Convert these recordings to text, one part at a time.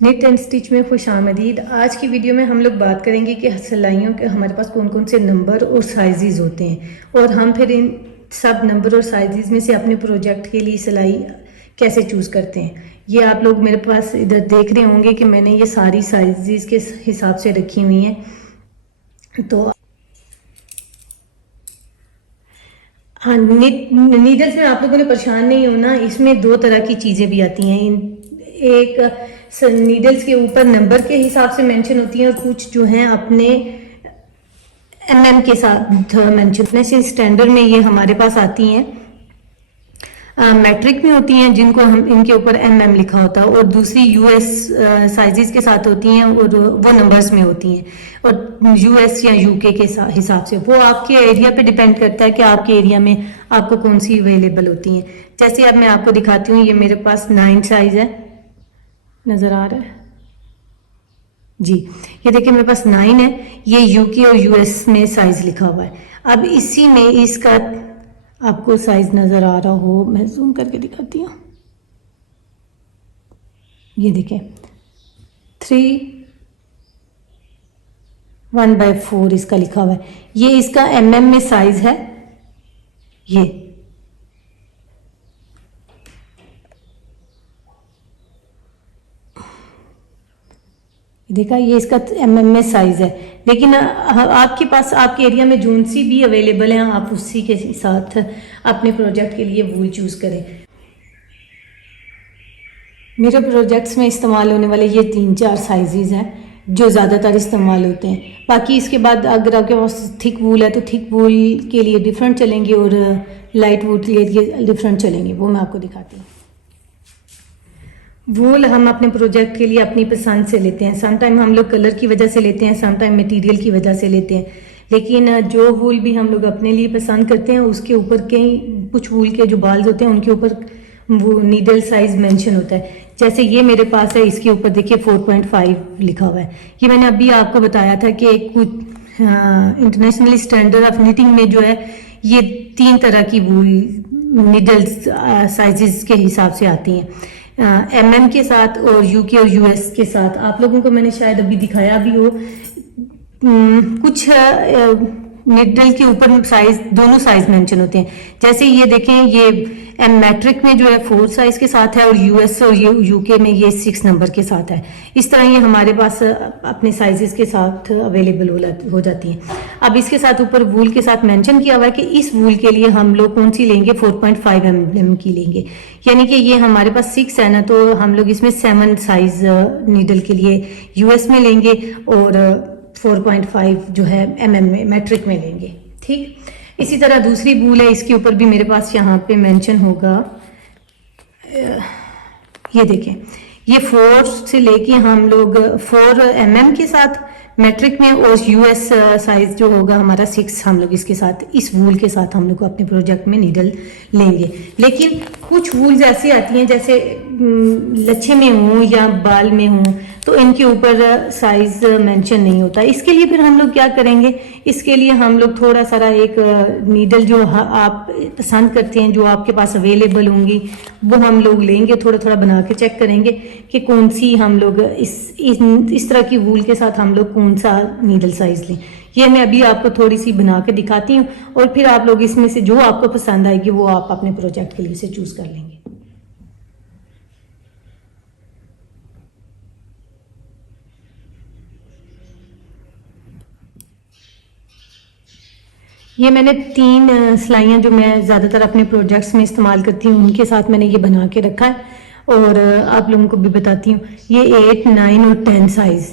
Knit and stitch में खुशामदीद। आज की वीडियो में हम लोग बात करेंगे कि सिलाइयों के हमारे पास कौन कौन से नंबर और साइजेस होते हैं और हम फिर इन सब नंबर और साइजेस में से अपने प्रोजेक्ट के लिए सिलाई कैसे चूज़ करते हैं। ये आप लोग मेरे पास इधर देख रहे होंगे कि मैंने ये सारी साइजेस के हिसाब से रखी हुई हैं। तो हाँ, नीडल्स में आप लोगों ने परेशान नहीं होना। इसमें दो तरह की चीज़ें भी आती हैं। एक नीडल्स के ऊपर नंबर के हिसाब से मेंशन होती हैं और कुछ जो हैं अपने एमएम के साथ मेंशन। स्टैंडर्ड में ये हमारे पास आती हैं, मैट्रिक में होती हैं जिनको हम इनके ऊपर एमएम लिखा होता है, और दूसरी यूएस साइजेस के साथ होती हैं और वो नंबर्स में होती हैं और यूएस या यूके के हिसाब से। वो आपके एरिया पे डिपेंड करता है कि आपके एरिया में आपको कौन सी अवेलेबल होती हैं। जैसे अब मैं आपको दिखाती हूँ, ये मेरे पास 9 साइज है, नज़र आ रहा है जी। ये देखिए मेरे पास 9 है, ये यूके और यूएस में साइज लिखा हुआ है। अब इसी में इसका आपको साइज नज़र आ रहा हो, मैं जूम करके दिखाती हूँ। ये देखें 3/1/4 इसका लिखा हुआ है। ये इसका एमएम में साइज है। ये देखा, ये इसका एमएम में साइज है। लेकिन आपके पास आपके एरिया में जोन सी भी अवेलेबल है, आप उसी के साथ अपने प्रोजेक्ट के लिए वूल चूज करें। मेरे प्रोजेक्ट्स में इस्तेमाल होने वाले ये 3-4 साइजेस हैं जो ज़्यादातर इस्तेमाल होते हैं। बाकी इसके बाद अगर आपके पास थिक वूल है तो थिक वूल के लिए डिफरेंट चलेंगे और लाइट वूल के लिए डिफरेंट चलेंगे, वो मैं आपको दिखाती हूँ। वूल हम अपने प्रोजेक्ट के लिए अपनी पसंद से लेते हैं। समटाइम हम लोग कलर की वजह से लेते हैं, समटाइम मटेरियल की वजह से लेते हैं। लेकिन जो वूल भी हम लोग अपने लिए पसंद करते हैं उसके ऊपर कुछ वूल के जो बाल्स होते हैं उनके ऊपर वो नीडल साइज मेंशन होता है। जैसे ये मेरे पास है, इसके ऊपर देखिए 4.5 लिखा हुआ है। ये मैंने अभी आपको बताया था कि कुछ इंटरनेशनल स्टैंडर्ड ऑफ निटिंग में जो है ये 3 तरह की वूल नीडल्स साइजेस के हिसाब से आती हैं, एमएम के साथ और यूके और यूएस के साथ। आप लोगों को मैंने शायद अभी दिखाया भी हो। कुछ निडल के ऊपर साइज, दोनों साइज मेंशन होते हैं। जैसे ये देखें, ये मैट्रिक में जो है 4 साइज के साथ है और यूएस और यूके में ये 6 नंबर के साथ है। इस तरह ये हमारे पास अपने साइजेस के साथ अवेलेबल हो जाती हैं। अब इसके साथ ऊपर वूल के साथ मेंशन किया हुआ है कि इस वूल के लिए हम लोग कौन सी लेंगे, 4.5 mm की लेंगे। यानी कि ये हमारे पास 6 है ना, तो हम लोग इसमें 7 साइज नीडल के लिए यूएस में लेंगे और 4.5 जो है एमएम में मैट्रिक में लेंगे। ठीक, इसी तरह दूसरी वूल है, इसके ऊपर भी मेरे पास यहाँ पे मेंशन होगा। ये देखें, ये 4 से लेके हम लोग 4 mm के साथ मैट्रिक में और यूएस साइज जो होगा हमारा 6, हम लोग इसके साथ, इस वूल के साथ हम लोग अपने प्रोजेक्ट में नीडल लेंगे। लेकिन कुछ वूल्स ऐसी आती हैं जैसे लच्छे में हों या बाल में हों, तो इनके ऊपर साइज मेंशन नहीं होता। इसके लिए फिर हम लोग क्या करेंगे, इसके लिए हम लोग थोड़ा सारा एक नीडल जो आप पसंद करते हैं, जो आपके पास अवेलेबल होंगी, वो हम लोग लेंगे, थोड़ा थोड़ा बना के चेक करेंगे कि कौन सी हम लोग इस तरह की वूल के साथ हम लोग कौन सा नीडल साइज लें। ये मैं अभी आपको थोड़ी सी बना के दिखाती हूँ और फिर आप लोग इसमें से जो आपको पसंद आएगी वो आप अपने प्रोजेक्ट के लिए से चूज कर लेंगे। ये मैंने 3 सिलाइयाँ जो मैं ज़्यादातर अपने प्रोजेक्ट्स में इस्तेमाल करती हूँ उनके साथ मैंने ये बना के रखा है और आप लोगों को भी बताती हूँ। ये 8, 9 और 10 साइज़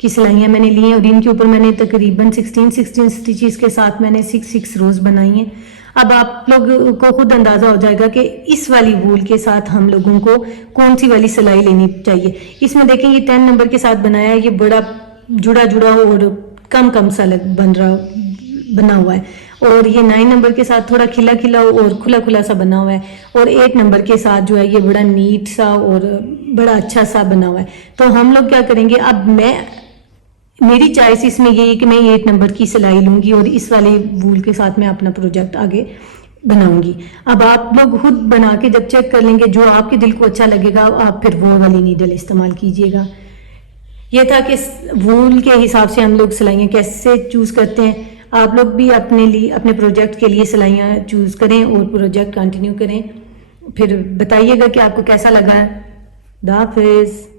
की सिलाइयाँ मैंने ली हैं और इनके ऊपर मैंने तकरीबन 16 स्टिचेस के साथ मैंने 6 रोज़ बनाई हैं। अब आप लोग को खुद अंदाज़ा हो जाएगा कि इस वाली वूल के साथ हम लोगों को कौन सी वाली सिलाई लेनी चाहिए। इसमें देखें, ये 10 नंबर के साथ बनाया है, ये बड़ा जुड़ा जुड़ा और कम सा बना हुआ है, और ये 9 नंबर के साथ थोड़ा खिला खिला और खुला खुला सा बना हुआ है, और 8 नंबर के साथ जो है ये बड़ा नीट सा और बड़ा अच्छा सा बना हुआ है। तो हम लोग क्या करेंगे, अब मेरी चॉइस इसमें ये है कि मैं 8 नंबर की सिलाई लूंगी और इस वाले वूल के साथ मैं अपना प्रोजेक्ट आगे बनाऊंगी। अब आप लोग खुद बना के जब चेक कर लेंगे, जो आपके दिल को अच्छा लगेगा आप फिर वो वाली नीडल इस्तेमाल कीजिएगा। ये था कि वूल के हिसाब से हम लोग सिलाइयाँ कैसे चूज़ करते हैं। आप लोग भी अपने लिए अपने प्रोजेक्ट के लिए सिलाइयाँ चूज़ करें और प्रोजेक्ट कंटिन्यू करें। फिर बताइएगा कि आपको कैसा लगा। खुदा हाफिज़।